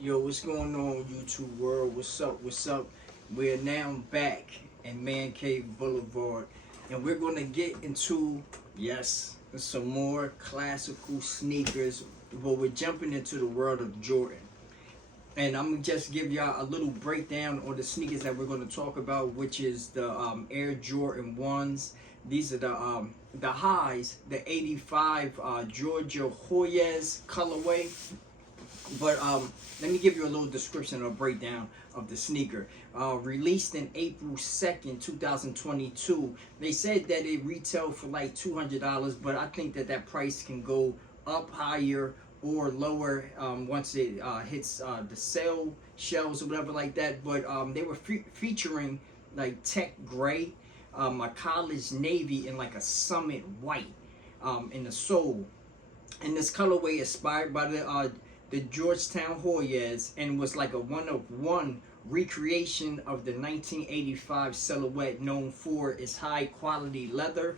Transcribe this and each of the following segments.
Yo, what's going on, YouTube world? What's up? What's up? We're now back in Man Cave Boulevard, and we're gonna get into, yes, some more classical sneakers. But we're jumping into the world of Jordan, and I'm gonna just give y'all a little breakdown on the sneakers that we're gonna talk about, which is the Air Jordan ones. These are the highs, the '85 Georgia Hoyas colorway. But let me give you a little description or breakdown of the sneaker. Released in April 2nd, 2022. They said that it retailed for like $200, but I think that that price can go up higher or lower once it hits the sale shelves or whatever like that. But they were featuring like tech gray, a college navy, and like a summit white in the sole. And this colorway inspired by the Georgetown Hoyas and was like a one-of-one recreation of the 1985 silhouette, known for its high-quality leather,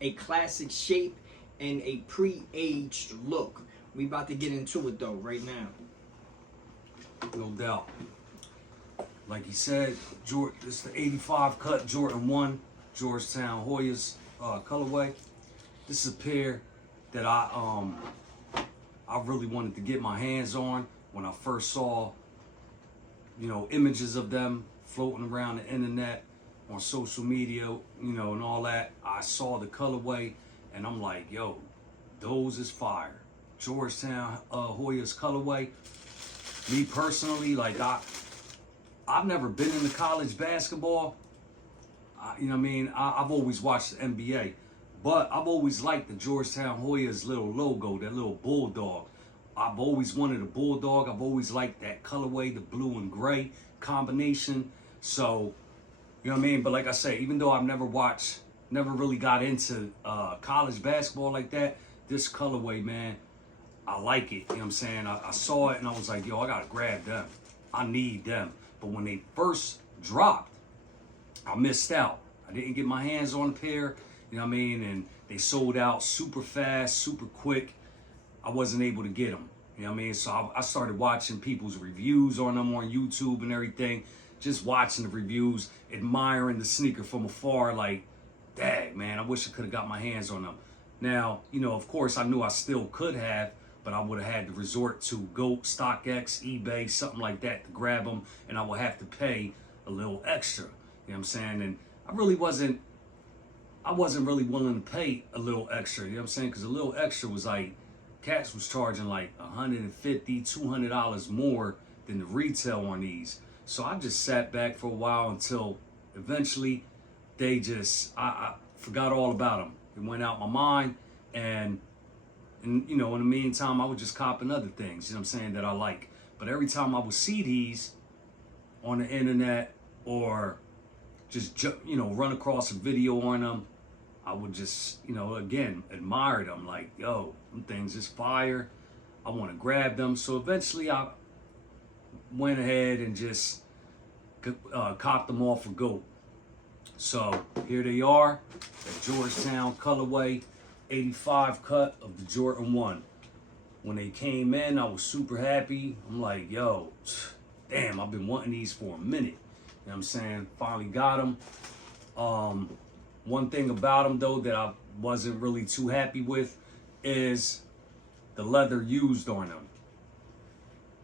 a classic shape, and a pre-aged look. We about to get into it though right now. No doubt. Like he said, this is the 85 cut Jordan 1 Georgetown Hoyas colorway. This is a pair that I really wanted to get my hands on when I first saw, images of them floating around the internet, on social media, and all that. I saw the colorway and I'm like, yo, those is fire. Georgetown Hoyas colorway. Me personally, like I've never been into college basketball. I've always watched the NBA. But I've always liked the Georgetown Hoyas little logo, that little bulldog. I've always wanted a bulldog. I've always liked that colorway, the blue and gray combination. So, But like I said, even though I've never really got into college basketball like that, this colorway, man, I like it. I saw it and I was like, yo, I gotta grab them. I need them. But when they first dropped, I missed out. I didn't get my hands on a pair. And they sold out super fast, super quick. I wasn't able to get them. So I started watching people's reviews on them on YouTube and everything. Just watching the reviews, admiring the sneaker from afar, like, dang, man, I wish I could have got my hands on them. Now, of course, I knew I still could have, but I would have had to resort to GOAT, StockX, eBay, something like that to grab them, and I would have to pay a little extra. And I wasn't really willing to pay a little extra, because a little extra was like, cats was charging like $150, $200 more than the retail on these. So I just sat back for a while until eventually I forgot all about them. It went out my mind, and in the meantime, I would just copping other things, that I like. But every time I would see these on the internet or just, run across a video on them, I would just, again, admire them. Like, yo, them things is fire. I want to grab them. So eventually I went ahead and just copped them all for GOAT. So here they are, the Georgetown colorway, 85 cut of the Jordan 1. When they came in, I was super happy. I'm like, yo, damn, I've been wanting these for a minute. Finally got them. One thing about them, though, that I wasn't really too happy with is the leather used on them.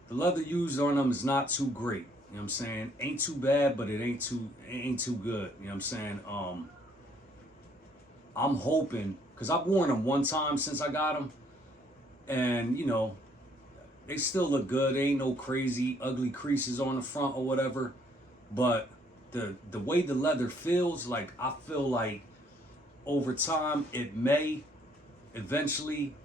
The leather used on them is not too great. Ain't too bad, but it ain't too good. I'm hoping, because I've worn them one time since I got them, and, they still look good. There ain't no crazy, ugly creases on the front or whatever. But the way the leather feels, like, I feel like over time it may eventually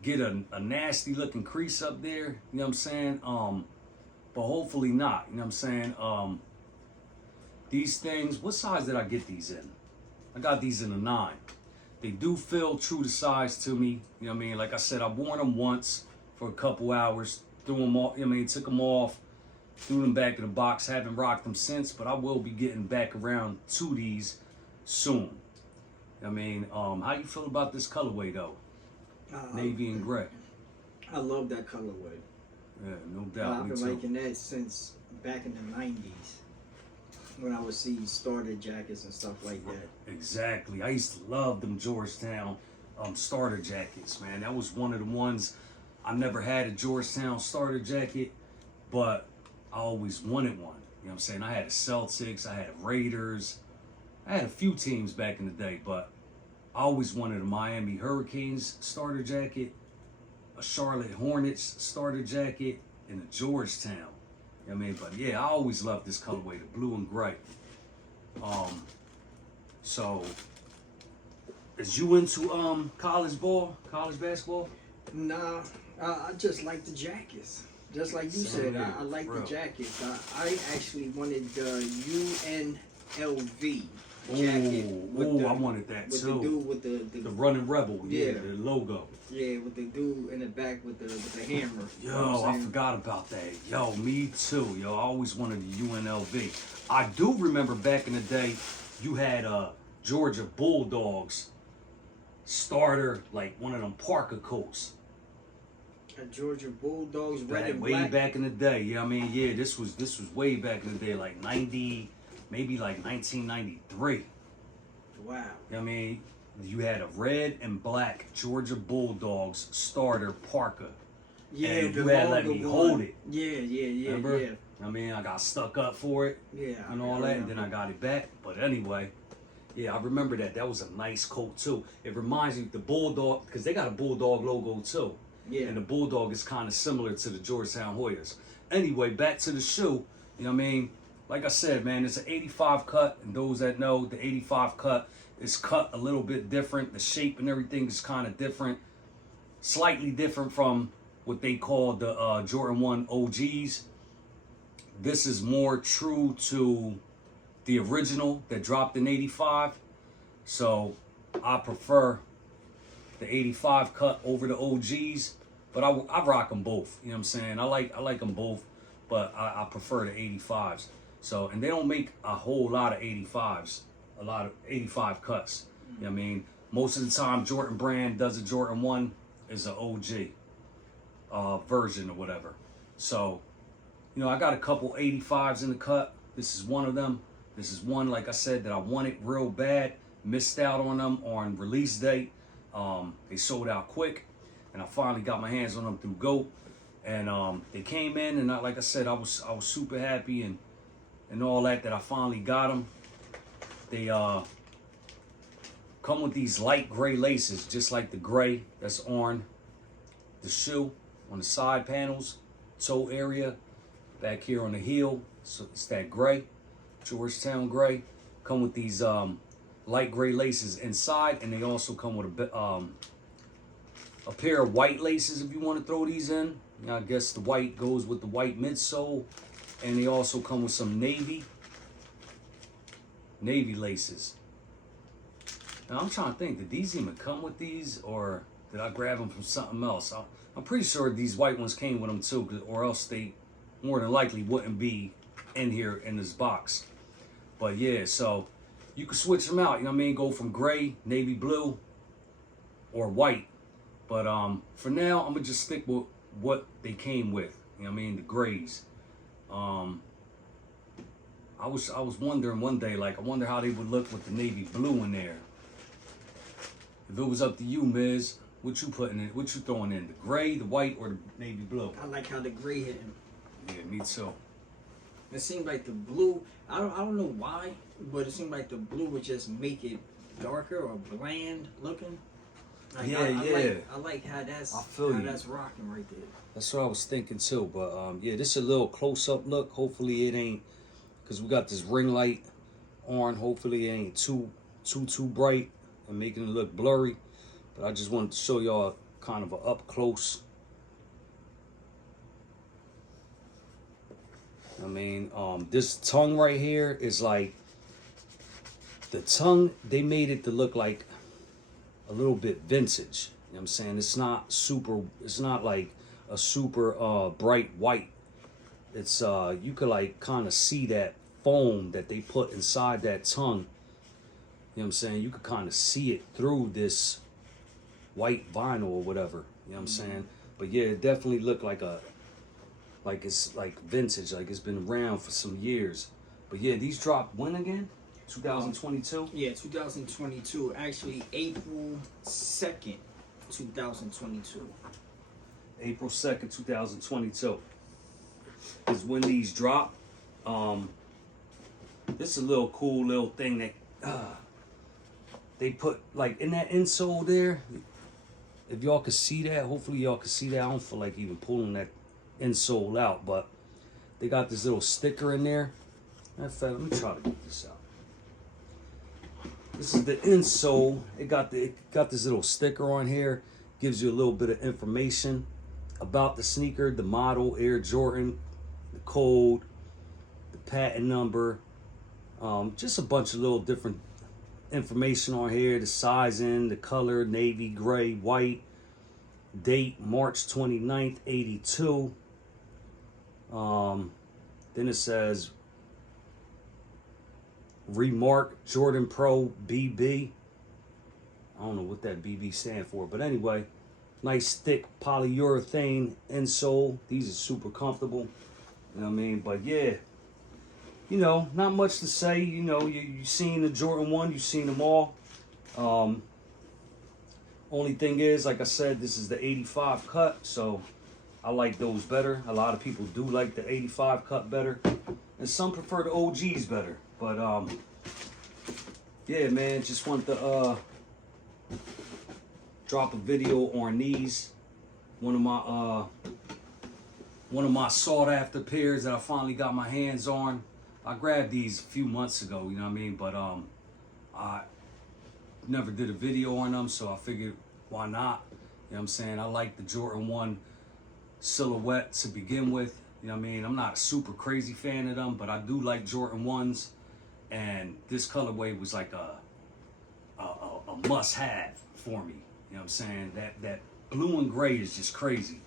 get a nasty looking crease up there, but hopefully not. These things, what size did I get these in? I got these in a 9. They do feel true to size to me. Like I said, I've worn them once for a couple hours, threw them off, took them off, threw them back in the box, haven't rocked them since, but I will be getting back around to these soon. How you feel about this colorway though? Navy and gray. I love that colorway. Yeah, no doubt. I've Me been too. liking that since back in the 90s when I would see starter jackets and stuff like that. Exactly. I used to love them Georgetown starter jackets, man. That was one of the ones. I never had a Georgetown starter jacket, but I always wanted one. You know what I'm saying? I had the Celtics, I had the Raiders, I had a few teams back in the day, but I always wanted a Miami Hurricanes starter jacket, a Charlotte Hornets starter jacket, and a Georgetown. You know what I mean? But yeah, I always loved this colorway, the blue and gray. So is you into college basketball? Nah, I just like the jackets. Just like you Same said, here, I like bro. the jackets. I actually wanted the UNLV Ooh, jacket. I wanted that with too. the dude with The running rebel, yeah, Yeah. the logo. yeah, with the dude in the back with the hammer. You know what Yo, I'm I saying? forgot about that. Yo, me too. Yo, I always wanted the UNLV. I do remember back in the day, you had Georgia Bulldogs starter, like one of them Parker coats. A Georgia Bulldogs, red Back, and way black. back in the day. Yeah, I mean, yeah, this was way back in the day, like 90, maybe like 1993. Wow. You know what I mean? You had a red and black Georgia Bulldogs starter Parker. Yeah, And the you had let longer me one. hold it. Yeah, Remember? yeah. I mean, I got stuck up for it Yeah. and all that, and then I got it back. But anyway, yeah, I remember that. That was a nice coat too. It reminds me of the Bulldog, because they got a Bulldog logo too. Yeah. And the Bulldog is kind of similar to the Georgetown Hoyas. Anyway, back to the shoe. You know what I mean? Like I said, man, it's an 85 cut. And those that know, the 85 cut is cut a little bit different. The shape and everything is kind of different. Slightly different from what they call the Jordan 1 OGs. This is more true to the original that dropped in 85. So I prefer the 85 cut over the OGs, but I rock them both. You know what I'm saying? I like them both, but I prefer the 85s. So, and they don't make a whole lot of 85s, a lot of 85 cuts. You know what I mean? Most of the time, Jordan Brand does a Jordan 1 is an OG version or whatever. So, you know, I got a couple 85s in the cut. This is one of them. This is one, like I said, that I wanted real bad. Missed out on them on release date. They sold out quick, and I finally got my hands on them through GOAT. And they came in, and like I said, I was super happy and all that I finally got them. They come with these light gray laces, just like the gray that's on the shoe, on the side panels, toe area, back here on the heel. So it's that gray, Georgetown gray. Come with these light gray laces inside, and they also come with a pair of white laces if you want to throw these in. I guess the white goes with the white midsole, and they also come with some navy laces. Now I'm trying to think, did these even come with these, or did I grab them from something else? I'm pretty sure these white ones came with them too, or else they more than likely wouldn't be in here in this box. But yeah, so you can switch them out, you know what I mean? Go from gray, navy blue, or white. But for now, I'm gonna just stick with what they came with. You know what I mean? The grays. I was wondering one day, like, I wonder how they would look with the navy blue in there. If it was up to you, Miz, what you putting in? What you throwing in? The gray, the white, or the navy blue? I like how the gray hit him. Yeah, me too. It seemed like the blue. I don't know why, but it seemed like the blue would just make it darker or bland looking. Like, Yeah, I like how that's I feel you. that's rocking right there. That's what I was thinking too. But yeah, this is a little close-up look. Hopefully it ain't, because we got this ring light on. Hopefully it ain't too bright and making it look blurry. But I just wanted to show y'all kind of a up close. I mean, this tongue right here is like, the tongue, they made it to look like a little bit vintage. You know what I'm saying? It's not like a super bright white. It's you could like kind of see that foam that they put inside that tongue. You know what I'm saying? You could kind of see it through this white vinyl or whatever. You know what I'm saying? But yeah, it definitely looked like a like it's like vintage, like it's been around for some years. But yeah, these dropped when again? 2022? Yeah, 2022. Actually, April 2nd, 2022. April 2nd, 2022 is when these drop. This is a little cool little thing that they put like in that insole there. If y'all could see that, hopefully y'all could see that. I don't feel like even pulling that insole out, but they got this little sticker in there. In fact, let me try to get this out. This is the insole. It got this little sticker on here. Gives you a little bit of information about the sneaker, the model, Air Jordan, the code, the patent number, just a bunch of little different information on here. The sizing, the color, navy, gray, white, date March 29th, 82. Then it says Remark Jordan Pro BB. I don't know what that BB stand for, but anyway, nice thick polyurethane insole. These are super comfortable. You know what I mean? But yeah, you know, not much to say. You know, you seen the Jordan 1, you've seen them all. Only thing is, like I said, this is the 85 cut, so I like those better. A lot of people do like the 85 cut better, and some prefer the OGs better. But yeah, man, just want to drop a video on these. One of my sought after pairs that I finally got my hands on. I grabbed these a few months ago, you know what I mean? But I never did a video on them, so I figured why not? You know what I'm saying? I like the Jordan 1 silhouette to begin with. You know what I mean? I'm not a super crazy fan of them, but I do like Jordan 1s. And this colorway was like a must-have for me. You know what I'm saying? That blue and gray is just crazy.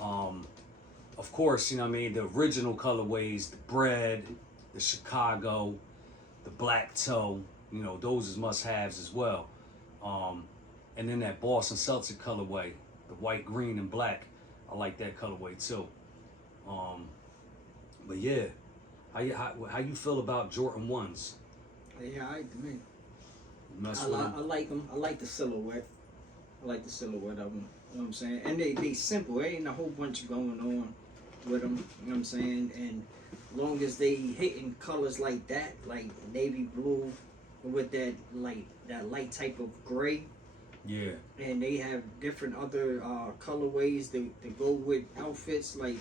Of course, you know what I mean, the original colorways, the bread, the Chicago, the black toe, you know, those is must-haves as well. And then that Boston Celtic colorway, the white, green, and black, I like that colorway too. But yeah, how you feel about Jordan 1s? Yeah, I mean, Mess I with 'em? like them. I like the silhouette. I like the silhouette of them. You know what I'm saying? And they simple. There ain't a whole bunch going on with them. You know what I'm saying? And long as they hitting colors like that, like navy blue with that light type of gray, Yeah. and they have different other colorways to go with outfits, like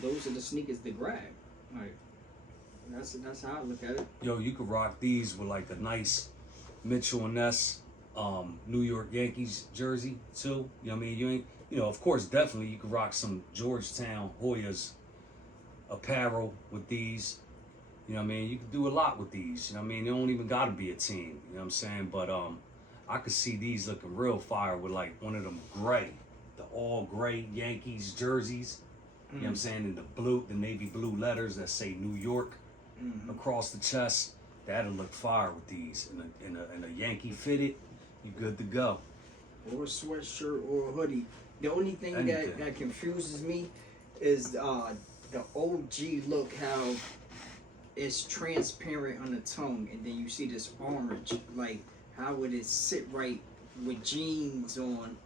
those are the sneakers to grab. Like that's how I look at it. Yo, you could rock these with like a nice Mitchell and Ness New York Yankees jersey too. You know what I mean? Of course, definitely you could rock some Georgetown Hoyas apparel with these. You know what I mean? You can do a lot with these. You know what I mean? They don't even gotta be a team. You know what I'm saying? But I could see these looking real fire with like one of them gray, the all gray Yankees jerseys. You know what I'm saying? And the navy blue letters that say New York across the chest. That'll look fire with these. In a Yankee fitted, you good to go. Or a sweatshirt or a hoodie. The only thing that confuses me is the OG look, how it's transparent on the tongue, and then you see this orange. Like, how would it sit right with jeans on,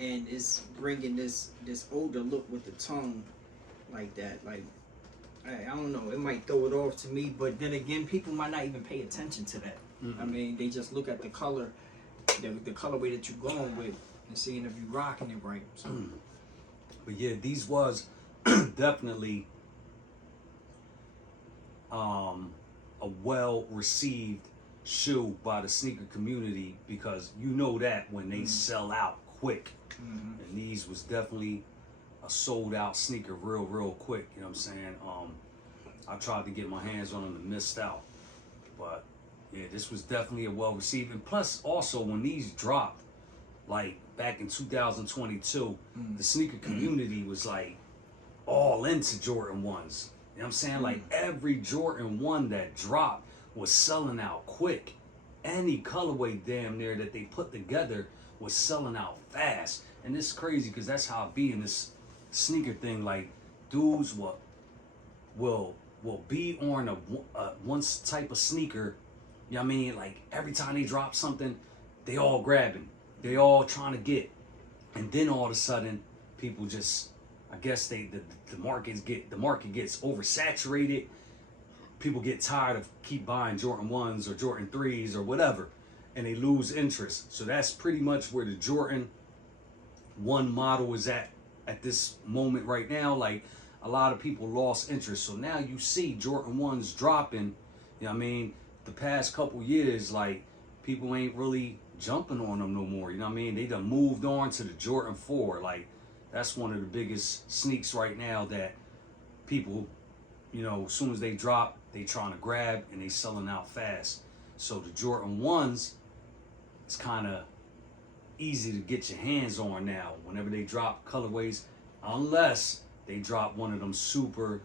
and it's bringing this older look with the tongue like that? Like, I don't know. It might throw it off to me, but then again, people might not even pay attention to that. I mean, they just look at the color, the colorway that you're going with, and seeing if you're rocking it right. So. But yeah, these was definitely a well-received shoe by the sneaker community, because you know that when they sell out quick. And these was definitely a sold-out sneaker real quick. You know what I'm saying? I tried to get my hands on them and missed out. But yeah, this was definitely a well-received. And plus, also, when these dropped, like back in 2022, the sneaker community was like all into Jordan 1s. You know what I'm saying? Like every Jordan 1 that dropped was selling out quick. Any colorway damn near that they put together was selling out fast. And it's crazy because that's how I be in this sneaker thing. Like dudes will be on a one type of sneaker. You know what I mean? Like every time they drop something, they all grabbing. They all trying to get. And then all of a sudden, people just, I guess the market gets oversaturated. People get tired of keep buying Jordan 1s or Jordan 3s or whatever, and they lose interest. So that's pretty much where the Jordan 1 model is at this moment right now. Like a lot of people lost interest. So now you see Jordan 1s dropping. You know what I mean? The past couple years, like people ain't really jumping on them no more. You know what I mean? They done moved on to the Jordan 4. Like that's one of the biggest sneaks right now that people, you know, as soon as they drop, they trying to grab and they selling out fast. So the Jordan 1s, it's kind of easy to get your hands on now whenever they drop colorways, unless they drop one of them super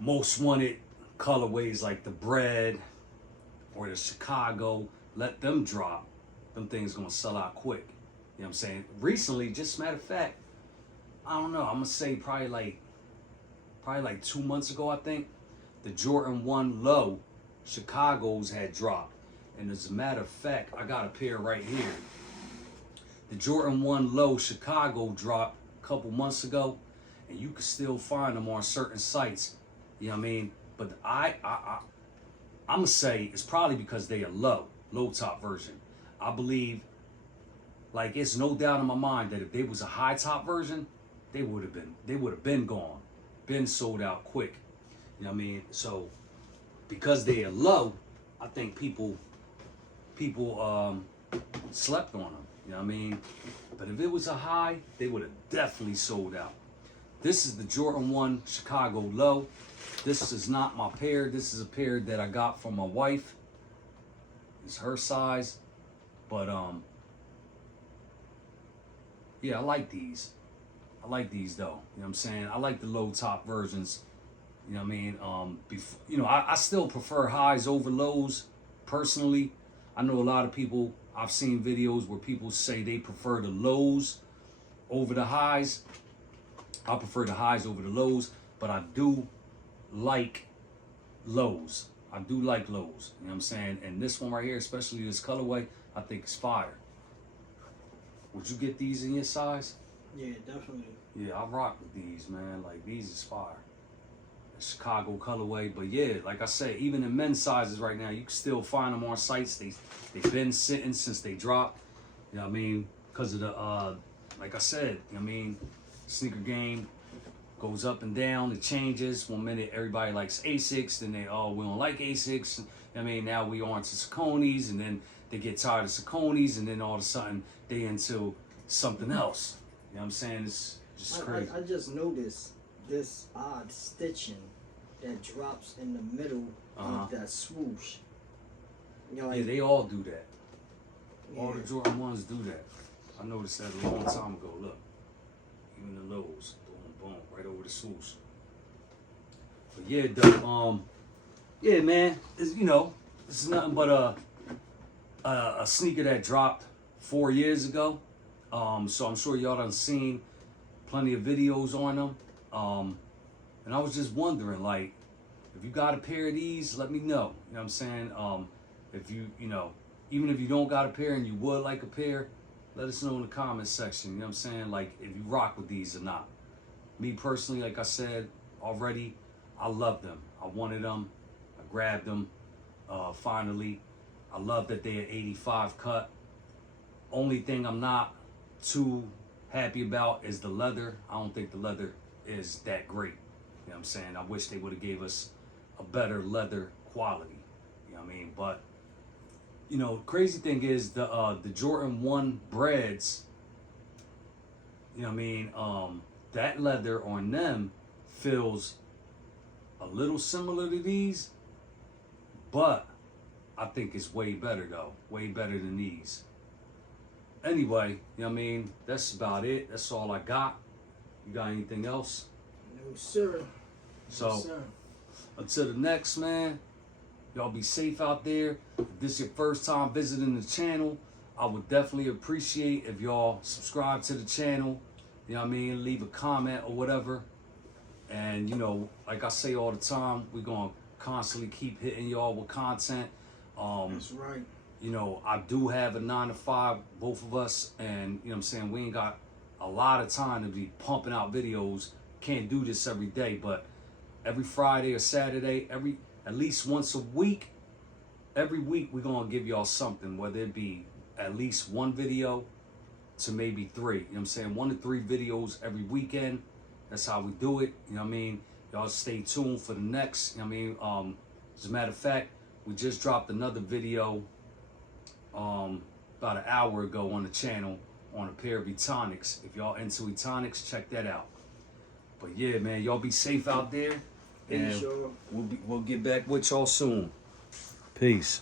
most wanted colorways like the Bread or the Chicago. Let them drop. Them things gonna sell out quick. You know what I'm saying? Recently, just matter of fact, I don't know, I'm gonna say probably like 2 months ago, I think, the Jordan 1 Low Chicago's had dropped. And as a matter of fact, I got a pair right here. The Jordan 1 Low Chicago dropped a couple months ago, and you can still find them on certain sites. You know what I mean? But I'm gonna say it's probably because they are low top version. I believe, like, it's no doubt in my mind that if they was a high top version, they would have been gone, been sold out quick. You know what I mean? So because they are low, I think people slept on them. You know what I mean? But if it was a high, they would have definitely sold out. This is the Jordan 1 Chicago Low. This is not my pair. This is a pair that I got from my wife. It's her size. But yeah, I like these. I like these though. You know what I'm saying? I like the low top versions. You know what I mean? You know, I still prefer highs over lows personally. I know a lot of people, I've seen videos where people say they prefer the lows over the highs. I prefer the highs over the lows, but I do like lows. I do like lows. You know what I'm saying? And this one right here, especially this colorway, I think it's fire. Would you get these in your size? Yeah, definitely. Yeah, I rock with these, man. Like, these is fire. The Chicago colorway. But yeah, like I said, even in men's sizes right now, you can still find them on sites. They've been sitting since they dropped. You know what I mean? Because of the, like I said, you know what I mean? Sneaker game goes up and down. It changes. 1 minute, everybody likes Asics. Then we don't like Asics. I mean, now we on to Sauconys. And then they get tired of Sauconys. And then all of a sudden, they into something else. You know what I'm saying? It's just crazy. I just noticed this odd stitching that drops in the middle of that swoosh. You know, like, yeah, they all do that. Yeah. All the Jordan 1s do that. I noticed that a long time ago. Look, even the lows, boom, boom, right over the swoosh. But yeah, yeah, man, it's, you know, this is nothing but a sneaker that dropped 4 years ago. So I'm sure y'all done seen plenty of videos on them. And I was just wondering, like, if you got a pair of these, let me know. You know what I'm saying? If you know, even if you don't got a pair and you would like a pair, let us know in the comments section. You know what I'm saying? Like, if you rock with these or not. Me personally, like I said already, I love them. I wanted them. I grabbed them. Finally, I love that they're 85 cut. Only thing I'm not too happy about is the leather. I don't think the leather is that great. You know what I'm saying? I wish they would have gave us a better leather quality. You know what I mean? But, you know, crazy thing is the Jordan 1 Breads, you know what I mean? That leather on them feels a little similar to these, but I think it's way better though. Way better than these. Anyway, you know what I mean? That's about it. That's all I got. You got anything else? No, sir. So, No, sir. Until the next, man, y'all be safe out there. If this is your first time visiting the channel, I would definitely appreciate if y'all subscribe to the channel, You know what I mean? Leave a comment or whatever. And, you know, like I say all the time, we're going to constantly keep hitting y'all with content. That's right. You know, I do have a 9 to 5, both of us. And, you know what I'm saying? We ain't got a lot of time to be pumping out videos. Can't do this every day. But every Friday or Saturday, at least once a week, every week we're going to give y'all something, whether it be at least 1 video to maybe 3. You know what I'm saying? 1 to 3 videos every weekend. That's how we do it. You know what I mean? Y'all stay tuned for the next. You know what I mean? As a matter of fact, we just dropped another video about an hour ago on the channel on a pair of Etonics. If y'all into Etonics, check that out. But yeah, man, y'all be safe out there. And Sure. we'll get back with y'all soon. Peace.